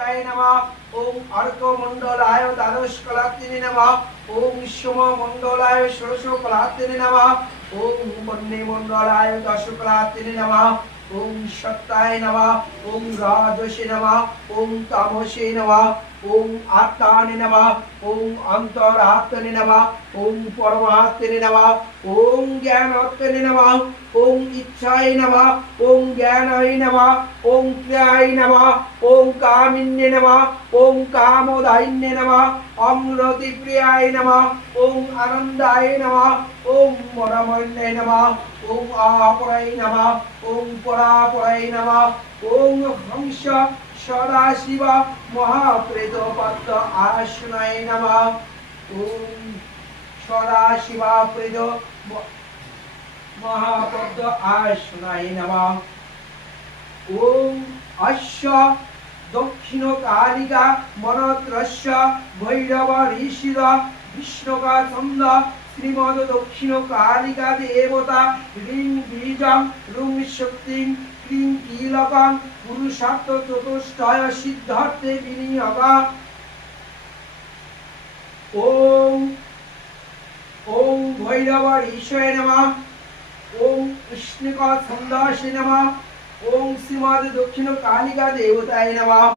তাই নমঃ ওম অর্ক মণ্ডলায় দ্বাদশ কলাত্রিনে নমঃ ওম সোম মণ্ডলায় ষোড়শ ওম সত্তায় নমঃ ওম রাজসে নমঃ ওম তামসে নমঃ ওম আত্মানে নমঃ ওম অন্তরাত্মনে নমঃ ওম পরমাত্মনে নমঃ ওম জ্ঞানাত্মনে নমঃ ওম ইচ্ছায় নমঃ ওম জ্ঞানায় নমঃ ওম ক্রিয়ায় নমঃ ওম কামিন্যে নমঃ ওম কামোদাইন্যে নমঃ ওম রতিপ্রিয়ায় নমঃ ওম আনন্দায় নমঃ ওম পরমন্যে নমঃ ওম আপরায় নমঃ ওম পরাপরায় নমঃ। ওম হংস সদাশিব মহাপ্রেত পদ্ম আসনায় নমঃ। ওম সদাশিবা প্রেত মহাপদ্ম আসনায় নমঃ। ওম অশ্ব দক্ষিণ কালিকা মনত্রস্য ভৈরব ঋষির বিষ্ণুকা ছন্দ শ্রীমদ দক্ষিণ কালিকা দেবতা রিং বীজং, রুং ক্রিং পুরুষার্থ চতুষ্টয় সিদ্ধার্থে ওম ওম ভৈরব ঋষয় নমঃ। ওম কৃষ্ণিকা ছন্দাসে নমঃ। ওম শ্রীমদ দক্ষিণ কালিকা দেবতায় নমঃ।